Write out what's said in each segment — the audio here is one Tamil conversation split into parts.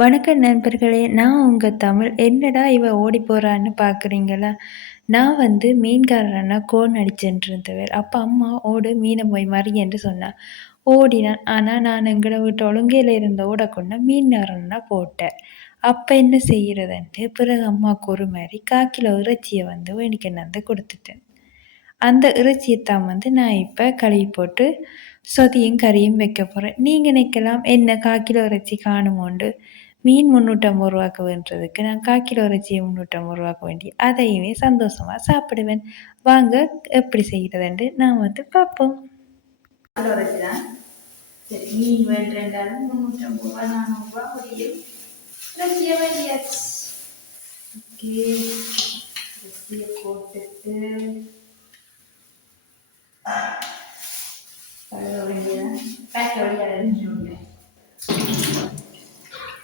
வணக்கம் நண்பர்களே! நான் உங்க தமிழ். என்னடா இவ ஓடி போறான்னு பார்க்குறீங்களா? நான் மீன்காரர் அண்ணா கோன் அடிச்சுன்ருந்தவர். அப்ப அம்மா ஓடு மீன போய் மறியேன்னு சொன்னா. ஓடினான். ஆனா நான் எங்கட வீட்டு ஒழுங்கையில இருந்த ஓடக்கொண்ட மீன்காரர் அண்ணா போட்டார். அப்ப என்ன செய்றதுன்ட்டு பிறகு அம்மாவுக்கு ஒரு மாரி 1/4 கிலோ இறைச்சிய வேணிக்கொண்டாந்து குடுத்துட்டேன். அந்த இறைச்சியத்தான் நான் இப்ப கழுவி போட்டு சொதியும் கறியும் வைக்க போறேன். நீங்க நினைக்கலாம் என்ன 1/4 கிலோ இறைச்சி காணுமோண்டு. மீன் ரூ. 350 வேண்டதுக்கு நான் 1/4 கிலோ இறைச்சிய ரூ. 350 வேண்டி அதையுமே சந்தோஷமா சாப்பிடுவேன். வாங்க எப்படி செய்கிறதுன்ட்டு நான் பார்ப்போம். கிலோ இறைச்சி தான். சரி, மீன் வேண்டாலும் ரூ. 350 ரூ. 400 முடியும். இறைச்சிய வேண்டியாச்சு. ஓகே, இறைச்சிய போட்டுட்டு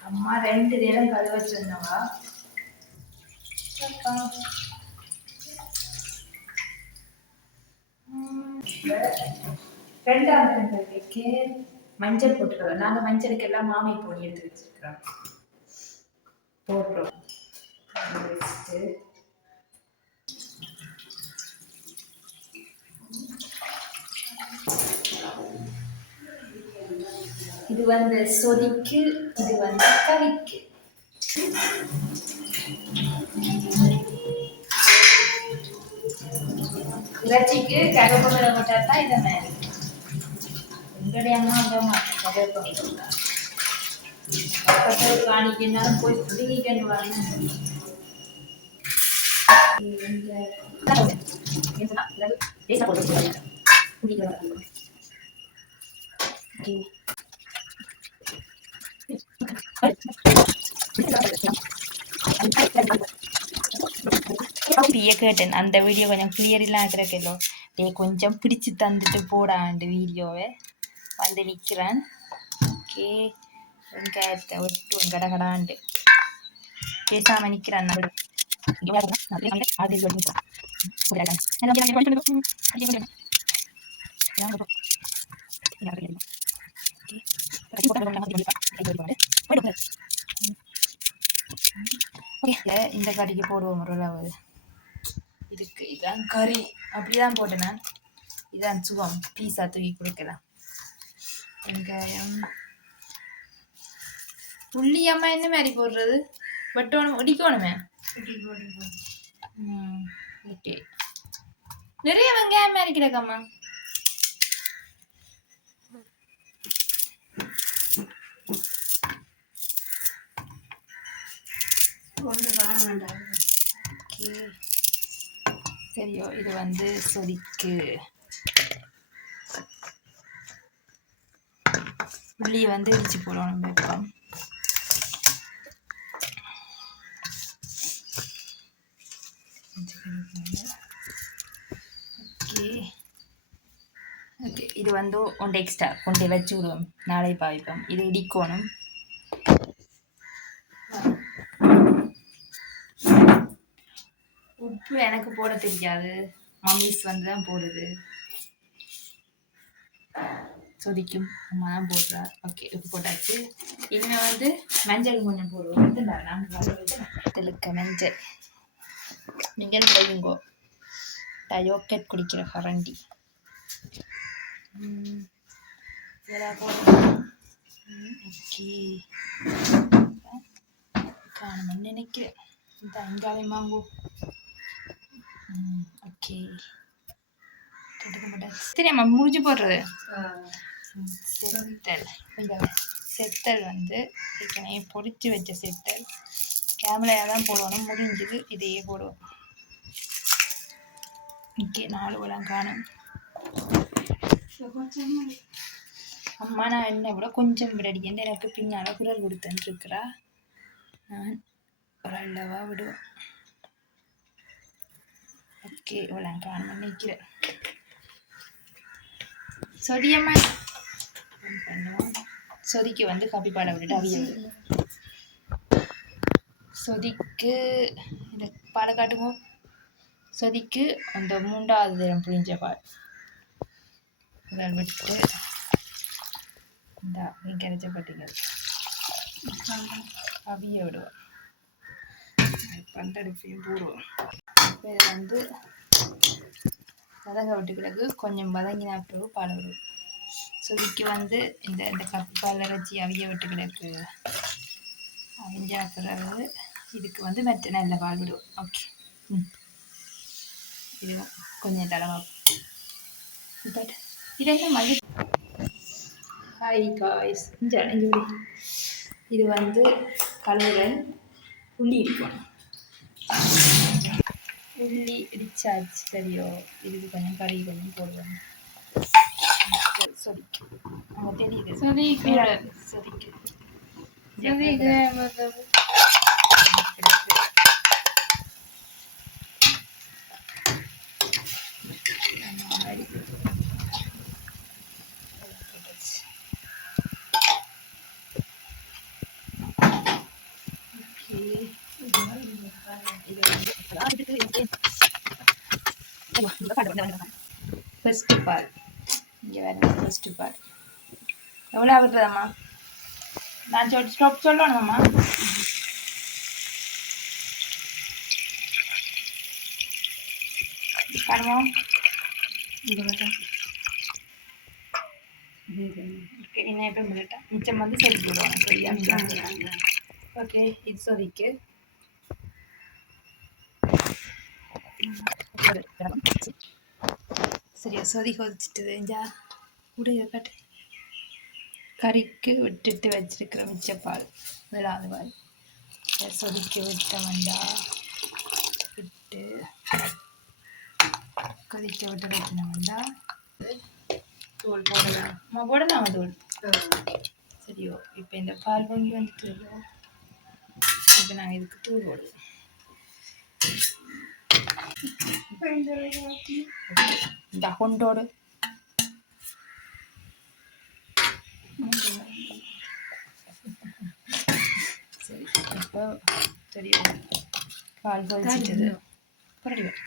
அம்மா 2 நேரம் கழுவ சொன்னவா. ரெண்டாவது தடவைக்கு மஞ்சள் போட்டுருவோம். நாங்க மஞ்சளுக்கு எல்லாம் மாமை பொடி எடுத்து வச்சிருக்கிறோம். போடுறோம். இது சொதிக்கு, இது கறிக்கு. இறைச்சிக்கு கருவேப்பிலை போட்டா தான் இதை மாதிரி. எங்களுடைய அம்மா அம்மா கருவேப்பிலை போட்டா பக்கத்தில் காணிக்குன்னாலும் போய் பிடிக்கணும் வாங்க. கேட்டேன் அந்த வீடியோ கொஞ்சம் கிளியரிலாம் ஆகிறக்கோ கொஞ்சம் பிடிச்சு தந்துட்டு போடாண்டு வீடியோவை நிற்கிறேன். ஓகே, வெங்காயத்தை ஒட்டு கடகடாண்டு பேசாம நிற்கிறேன். இந்த கறிக்கு போடுவோம் ஓரளவு. இதுக்கு இதான் கறி, அப்படிதான் போட்டேன் நான். இதான் சுகம், பீஸா தூக்கி கொடுக்கலாம். வெங்காயம் புள்ளியம்மா என்ன மாதிரி போடுறது? வெட்டணும், இடிக்கணுமே. ஓகே, நிறைய வெங்காயம் மாதிரி கிடக்காமா. சரியோ, இது சொதிக்கு. உள்ளி இடிச்சு போடணும் வெப்பம். ஓகே, இது ஒன்று எக்ஸ்ட்ரா கொண்டு வச்சு விடுவோம், நாளை பாவிப்போம். இது இடிக்கணும். உப்பு எனக்கு போட தெரியாது, மம்மிஸ் தான் போடுது. சொதிக்கும் அம்மா தான் போடுறா. ஓகே, உப்பு போட்டாச்சு. இன்னும் மஞ்சள் கொஞ்சம் போடுவோம். தெளுக்க மஞ்சள் நீங்கள் போயுங்கோ. யோக்கெட் குடிக்கிற கரண்டி ஓகே காணும்னு நினைக்கிறேன். இந்த அங்காளி மாங்கோ. ஓகே, தெரியாம முடிஞ்சு போடுறது. செத்தல், செத்தல் ஏற்கனவே பொரிச்சு வச்ச செத்தல். கேமரையாக தான் போடணும், முடிஞ்சது. இதையே போடுவோம். ஓகே, 4 பழம் காணும். அம்மா நான் என்ன விட கொஞ்சம் விடடிக்கேன், எனக்கு பின்னால் குரல் கொடுத்துன்னு இருக்கிறா. நான் ஒரு அளவா விடுவேன். ஓகே, இவ்வளோ காணும் நினைக்கிறேன். சொதியம்மா பண்ணுவோம். சொதிக்கு காப்பி பாட விட்டுட்டு அவியல். சொதிக்கு இந்த பாட காட்டுங்க. சொதிக்கு அந்த 3வது தரம் புளிஞ்ச பால் விட்டு இந்த கரைச்ச பட்டிகள் அவிய விடுவோம். பண்டடுப்பையும் போடுவோம். இப்போ இதை வந்து வதங்க விட்டு பிறகு கொஞ்சம் வதங்கினா பிறகு பால் விடுவோம். சுதிக்கு வந்து இந்த கப்பு பால் இறைச்சி அவிய விட்டு கிடக்கு. அவிஞ்சா பிறகு இதுக்கு வந்து மற்ற நல்ல பால் விடுவோம். ஓகே, இது கொஞ்சம் தடவை பட் இதெல்லாம் மல்லி. ஹாய் காய்ஸ், இது வந்து கலருடன் உள்ளி இருக்கும். உள்ளி இடிச்சாச்சு. சரியோ, இதுக்கு கொஞ்சம் கறி கொஞ்சம் போடுவோம். சொதிக்கு அங்கே தெரியுது. சொதிக்கு ஃபர்ஸ்ட் பால் இங்கே வேறு. ஃபர்ஸ்ட் பால் எவ்வளோ ஆகுதுதாம்மா? நான் ஸ்டாப் சொல்லணுமாம்மா? காணுவோம். என்ன இப்போ மிளட்டா மிச்சம் வந்து சேர்த்து விடுவாங்க. சரியா? ஓகே, இது சொதிக்கு. சரியா, சொதி கொதிச்சுட்டு இஞ்சா உடைய கட்டு கறிக்கு விட்டுட்டு வச்சிருக்கிற மிச்சப்பால் விடாது பால் சொதிக்க விட்ட வந்தா விட்டு கொதிக்க விட்டு வைக்கணும். வந்தா தூள் போடலாம். போடலாம் தூள். சரியோ, இப்போ இந்த பால் பொங்கி வந்துட்டு இப்போ நாங்கள் இதுக்கு தூள் போடுவோம். இந்த கொண்டோடு சரி. இப்போ தெரியும் பால் கொதிச்சிட்டது. புரடிவோம்.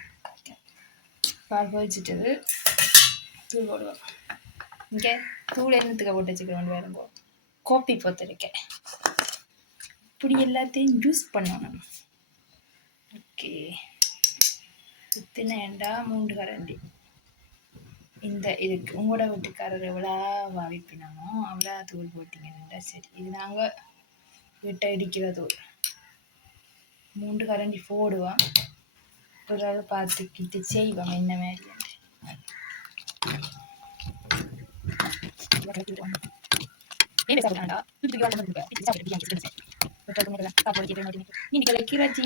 பால் கொதிச்சிட்டது. தூள் போடுவோம். இங்கே தூள் என்னத்துக்கு போட்டு வச்சுக்கிறோம் வேறுங்கோ. கோப்பி பொத்தரிக்கேன். இப்படி எல்லாத்தையும் யூஸ் பண்ணணும். ஓகே, இத்தனைண்டா 3 கரண்டி. இந்த இதுக்கு உங்களோட வீட்டுக்காரர் எவ்வளோ வாவிப்பினானோ அவ்வளோ தூள் போட்டிங்கன்னா சரி. இது நாங்கள் வீட்டை இடிக்கிற தூள் 3 கரண்டி போடுவோம். ஒரு ஆள் பார்த்துக்கிட்டு செய்வோம் என்ன மாதிரி.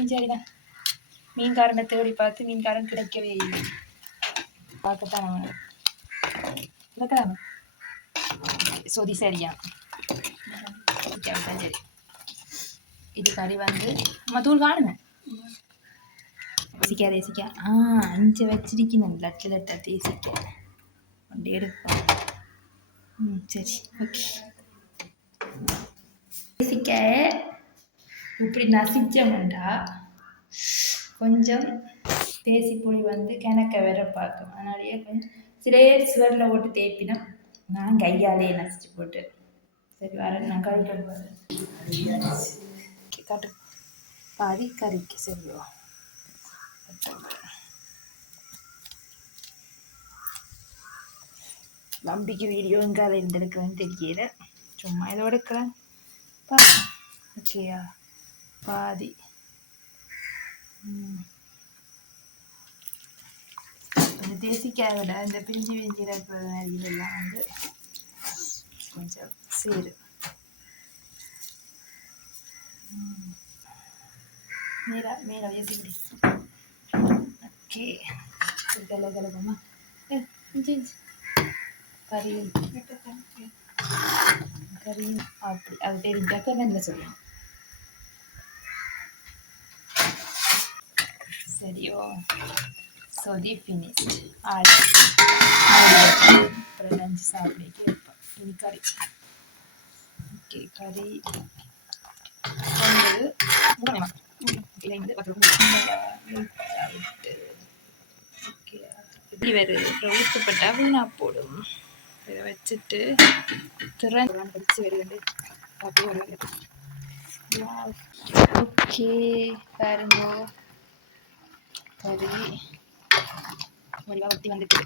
சரிதான், மீன்காரனை தேடி பார்த்து மீன்காரன் கிடைக்கவே இல்லை. பார்க்கத்தான் அவன் இருக்கலாம். சொதி சரியா? சரி. இது கறி வந்து நம்ம தூள் காணுங்க. தேசிக்கா 5 வச்சிருக்கணும். லட்டா தேசிக்க கொண்டு எடுப்போம். சரி, ஓகே. தேசிக்க இப்படி நசிச்சோம்டா கொஞ்சம் தேசி புளி வந்து கிணக்க வேற பார்க்கும். அதனாலேயே கொஞ்சம் சிவரில் போட்டு தேய்ப்பினா நான் கையாலே நசிச்சு போட்டு. சரி, வர நான் கறி காட்டு பாதி கறிக்கு. சரியோ, தம்பிக்கு வீடியோ எங்கே அதை எடுக்கிறேன்னு தெரியல. சும்மா இதோட எடுக்கிறேன். ஓகேயா, பாதி இந்த தேசிக்காய் விட இந்த பிரிஞ்சு இருக்கிற இதெல்லாம் வந்து கொஞ்சம் சேரு. மேலே ஏற்றிக்கிடி. ஓகே, கலகலகமா கறியும் அப்படி அது தெரிஞ்சாக்க மெல்ல சொல்லணும். சரியோ, சொதி ஃபினிஷ்ட். அப்புறம் லஞ்சு சாப்பிட்டு இருப்போம். இது கறி. ஓகே, கறி இப்படி வேறு ஊற்றப்பட்டா வீணா போடும். இதை வச்சுட்டு திறந்து வருது. ஓகே பாருங்க கறி வடிவா வத்தி வந்துட்டு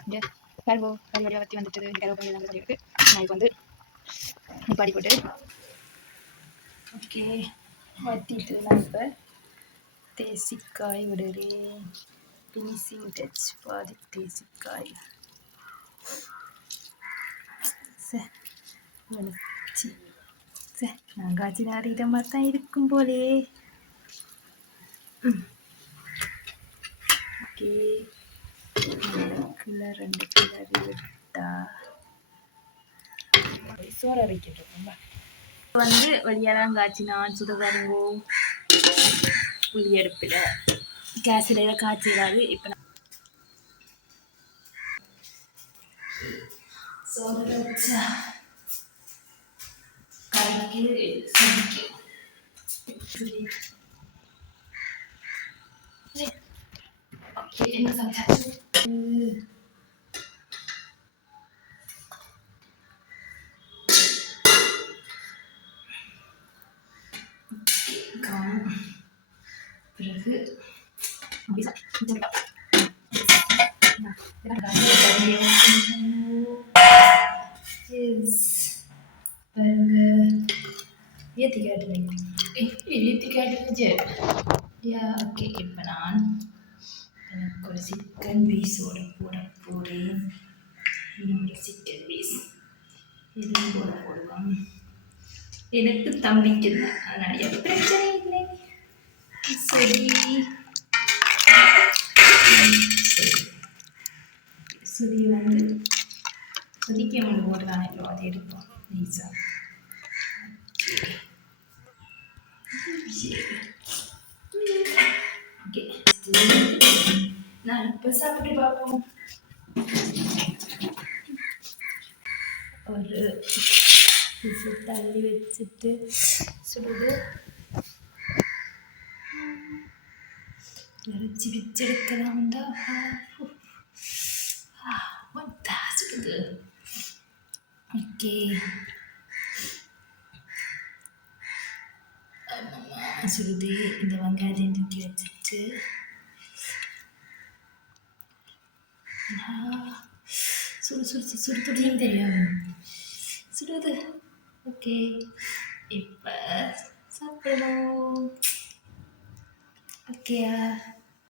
இங்கே பாருங்க கறி வடிவா வத்தி வந்துட்டு கருவேப்பிலை வந்து சொல்லியிருக்கு நான் இப்போ வந்து நிப்பாடி போட்டு ஓகே வத்திட்டு நான் இப்போ தேசிக்காய் விடுறேன் ஃபினிஷிங் டச் பாதி தேசிக்காய் சார் வலிச்சு சார் நான் காய்ச்சி நாரிட்ட மாதிரி தான் இருக்கும் போலே ஓகே கிளர் 2 கிளர் விட்டா சோற வைக்கிட்டு வந்து வழியெல்லாம் காய்ச்சி நான் சுடுகாருங்கோ புளி அடுப்பில் கேஸில் காய்ச்சிடாது இப்போ சோறு வச்சா கறிக்கு ஓகே என்ன சமைச்சாச்சு பிறகு பாருங்க ஏற்றி காட்டுங்க யா ஓகே இப்போ நான் எனக்கு ஒரு சிக்கன் பீஸோடு போட போகிறேன் சிக்கன் பீஸ் இதுவும் போடுவோம் எனக்கு தம்பிக்கு தான் அதனால பிரச்சனை இல்லை சரி சுதி வந்து சுதிக்க ஒன்று போடுறாங்க இப்போ அதை எடுப்போம் நைஸாக ஓகே நான் இப்போ சாப்பிட்டு பார்ப்போம் ஒரு தள்ளி வச்சுட்டு சுடுது இறைச்சி வச்செடுக்கலாம்டா சுடுது ஓகே சுடுது இந்த வெங்காயத்தையும் தூக்கி வச்சுட்டு சுடு துணியும் தெரியும் சுடுது ஓகே இப்போ சாப்பிடணும் ஓகேயா